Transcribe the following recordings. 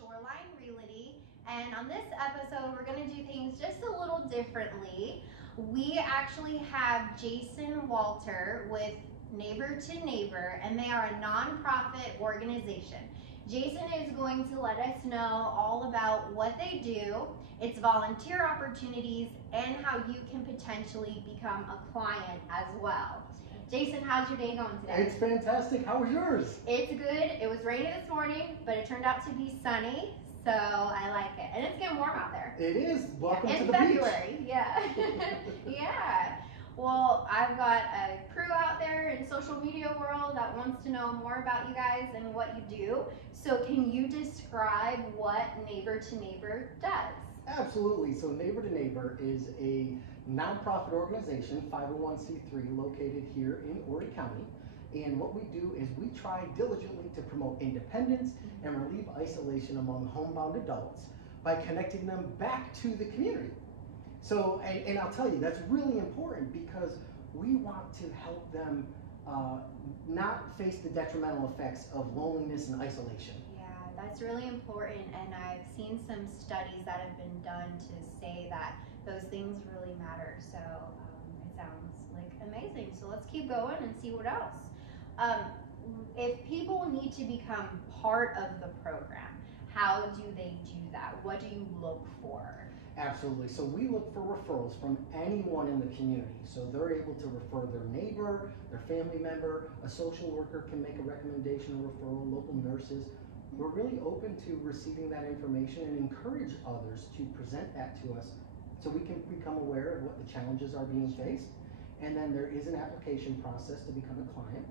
Shoreline Realty, and on this episode we're going to do things just a little differently. We actually have Jason Walter with Neighbor to Neighbor, and they are a nonprofit organization. Jason is going to let us know all about what they do, its volunteer opportunities, and how you can potentially become a client as well. Jason, how's your day going today? It's fantastic. How was yours? It's good. It was rainy this morning, but it turned out to be sunny, so I like it. And it's getting warm out there. It is. Welcome to the February. beach. Yeah. Yeah. Well, I've got a crew out there in social media world that wants to know more about you guys and what you do. So can you describe what Neighbor to Neighbor does? Absolutely. So Neighbor to Neighbor is a nonprofit organization, 501c3, located here in Horry County. And what we do is we try diligently to promote independence and relieve isolation among homebound adults by connecting them back to the community. So, and I'll tell you, that's really important because we want to help them not face the detrimental effects of loneliness and isolation. Yeah, that's really important, and I've seen some studies that have been done to say that those things really matter. So it sounds like amazing. So let's keep going and see what else. If people need to become part of the program, how do they do that? What do you look for? Absolutely. So we look for referrals from anyone in the community. So they're able to refer their neighbor, their family member, a social worker can make a recommendation or referral, local nurses. We're really open to receiving that information and encourage others to present that to us so we can become aware of what the challenges are being faced. And then there is an application process to become a client.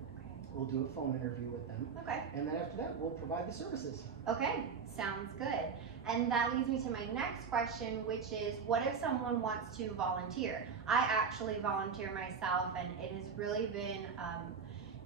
We'll do a phone interview with them. Okay. And then after that, we'll provide the services. Okay, sounds good. And that leads me to my next question, which is, what if someone wants to volunteer? I actually volunteer myself, and it has really been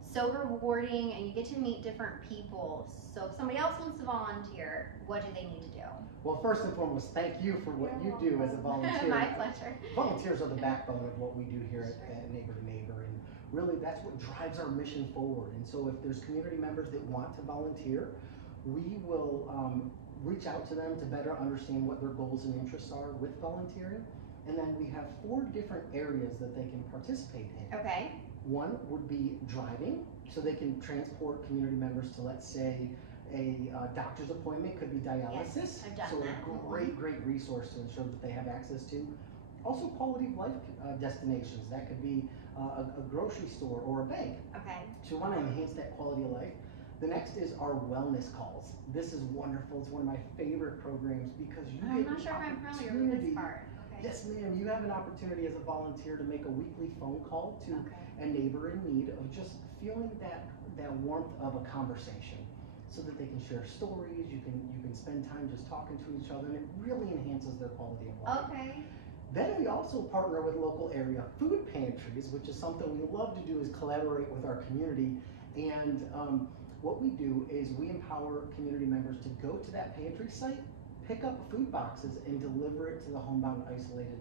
so rewarding, and you get to meet different people. So if somebody else wants to volunteer, what do they need to do? Well, first and foremost, thank you for what you do as a volunteer. My pleasure. Volunteers are the backbone of what we do here at Neighbor to Neighbor, and really that's what drives our mission forward. And so if there's community members that want to volunteer, we will reach out to them to better understand what their goals and interests are with volunteering. And then we have 4 different areas that they can participate in. Okay. One would be driving, so they can transport community members to, let's say, a doctor's appointment, could be dialysis. Yes, I've done so that. a great resource to ensure that they have access to. Also quality of life destinations, that could be a grocery store or a bank. Okay. So we want to enhance that quality of life. The next is our wellness calls. This is wonderful. It's one of my favorite programs because you I'm get not sure if I'm familiar with this part. Okay. Yes, ma'am. You have an opportunity as a volunteer to make a weekly phone call to a neighbor in need of just feeling that warmth of a conversation, so that they can share stories. You can spend time just talking to each other, and it really enhances their quality of life. Okay. Then we also partner with local area food pantries, which is something we love to do, is collaborate with our community. And what we do is we empower community members to go to that pantry site, pick up food boxes, and deliver it to the homebound isolated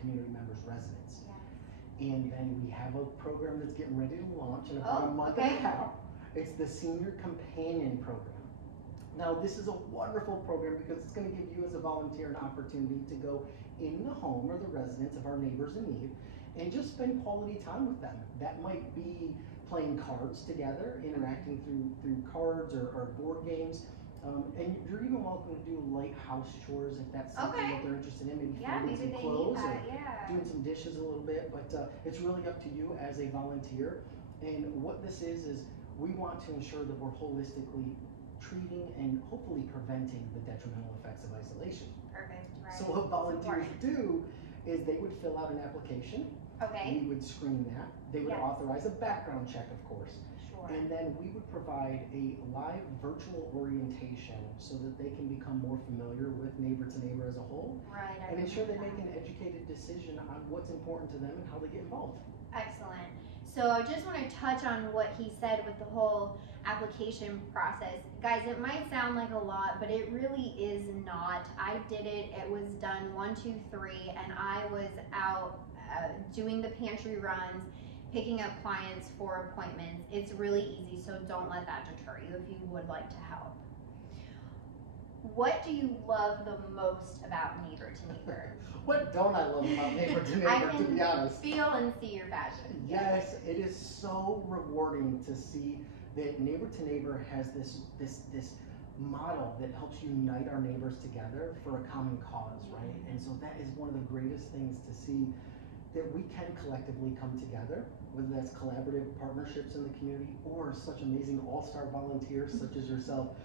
community members' residence. Yes. And then we have a program that's getting ready to launch in about a month and a half. It's the Senior Companion Program. Now, this is a wonderful program because it's going to give you as a volunteer an opportunity to go in the home or the residence of our neighbors in need and just spend quality time with them. That might be playing cards together, interacting through cards or board games. And you're even welcome to do light house chores if that's something that they're interested in, maybe folding some clothes or doing some dishes a little bit. But it's really up to you as a volunteer. And what this is we want to ensure that we're holistically treating and hopefully preventing the detrimental effects of isolation. Perfect, right. So what volunteers do is they would fill out an application. Okay. We would screen that. They would authorize a background check, of course. Sure. And then we would provide a live virtual orientation so that they can become more familiar with Neighbor to Neighbor as a whole. Right. And ensure they make an educated decision on what's important to them and how they get involved. Excellent. So I just want to touch on what he said with the whole application process. Guys, it might sound like a lot, but it really is not. I did it. It was done 1, 2, 3, and I was out doing the pantry runs, picking up clients for appointments. It's really easy, so don't let that deter you if you would like to help. what do you love the most about Neighbor to Neighbor? What don't I love about Neighbor to Neighbor, to be honest? Feel and see your passion. Yes, it is so rewarding to see that Neighbor to Neighbor has this model that helps unite our neighbors together for a common cause, right? And so that is one of the greatest things to see, that we can collectively come together, whether that's collaborative partnerships in the community or such amazing all-star volunteers such as yourself,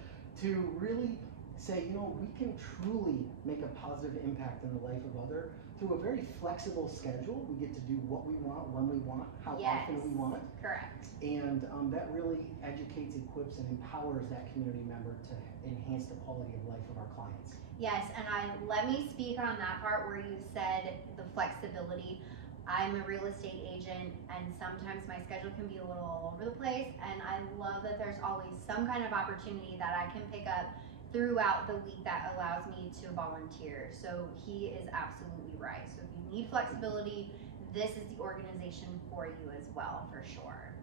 to really say, you know, we can truly make a positive impact in the life of others through a very flexible schedule. We get to do what we want, when we want, how often we want. Correct. And that really educates, equips, and empowers that community member to enhance the quality of life of our clients. Yes, and let me speak on that part where you said the flexibility. I'm a real estate agent, and sometimes my schedule can be a little all over the place, and I love that there's always some kind of opportunity that I can pick up throughout the week that allows me to volunteer. So he is absolutely right. So if you need flexibility, this is the organization for you as well, for sure.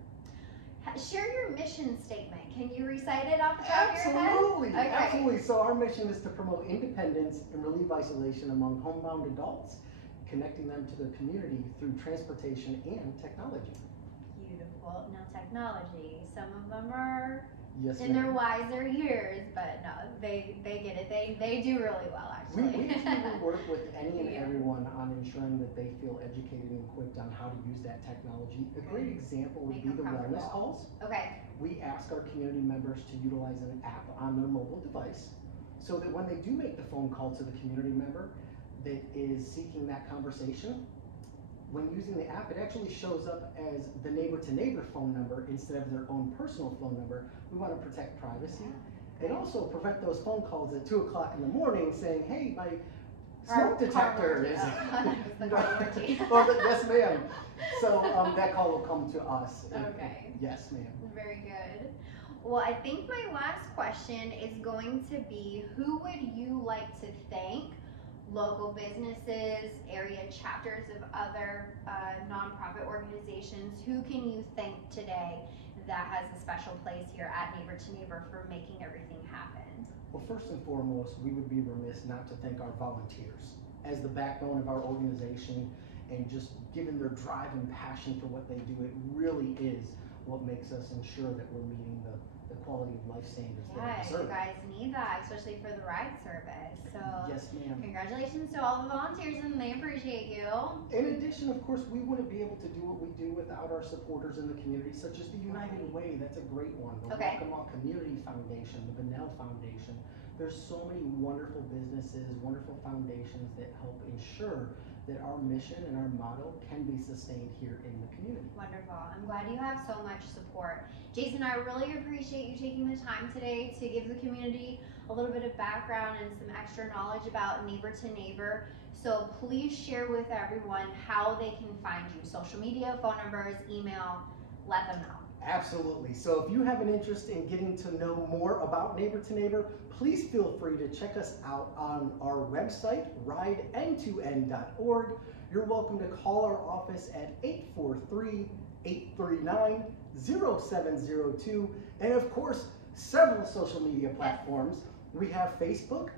Share your mission statement. Can you recite it off the top of your head? Absolutely, okay. Absolutely. So our mission is to promote independence and relieve isolation among homebound adults, connecting them to their community through transportation and technology. Beautiful. Now technology, some of them are in their wiser years, but no, they get it. They do really well, actually. We truly work with any and everyone on ensuring that they feel educated and equipped on how to use that technology. A great example would be the wellness calls. Okay. We ask our community members to utilize an app on their mobile device so that when they do make the phone call to the community member that is seeking that conversation, when using the app, it actually shows up as the Neighbor to Neighbor phone number instead of their own personal phone number. We want to protect privacy and also prevent those phone calls at 2 o'clock in the morning saying, hey, my smoke detector is... Yes, ma'am. So that call will come to us. Okay. Yes, ma'am. Very good. Well, I think my last question is going to be, who would you like to thank? Local businesses, area chapters of other nonprofit organizations. Who can you thank today that has a special place here at Neighbor to Neighbor for making everything happen? Well, first and foremost, we would be remiss not to thank our volunteers as the backbone of our organization, and just given their drive and passion for what they do. It really is what makes us ensure that we're meeting the quality of life standards that we deserve. You guys need that, especially for the ride service. So yes, ma'am. Congratulations to all the volunteers, and they appreciate you. In addition, of course, we wouldn't be able to do what we do without our supporters in the community, such as the United Way. That's a great one. The Waccamaw Community Foundation, the Bunnell Foundation. There's so many wonderful businesses, wonderful foundations that help ensure that our mission and our motto can be sustained here in the community. Wonderful. I'm glad you have so much support. Jason, I really appreciate you taking the time today to give the community a little bit of background and some extra knowledge about Neighbor to Neighbor. So please share with everyone how they can find you. Social media, phone numbers, email, let them know. Absolutely. So if you have an interest in getting to know more about Neighbor to Neighbor, please feel free to check us out on our website, ridend2n.org. You're welcome to call our office at 843-839-0702. And of course, several social media platforms. We have Facebook,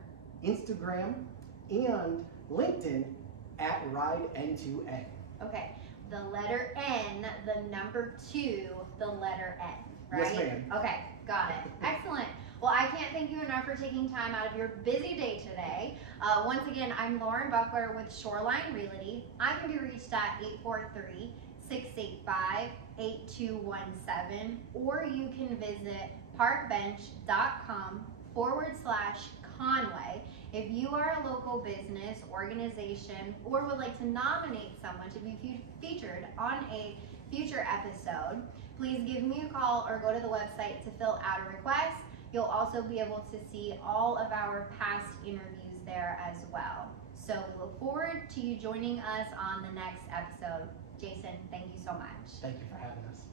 Instagram, and LinkedIn at ridend2n. Okay. The letter N, the number 2, the letter N, right? Yes, ma'am. Okay, got it. Excellent. Well, I can't thank you enough for taking time out of your busy day today. Once again, I'm Lauren Buckler with Shoreline Realty. I can be reached at 843-685-8217, or you can visit parkbench.com/Conway. If you are a local business, organization, or would like to nominate someone to be featured on a future episode, please give me a call or go to the website to fill out a request. You'll also be able to see all of our past interviews there as well. So we look forward to you joining us on the next episode. Jason, thank you so much. Thank you for having us.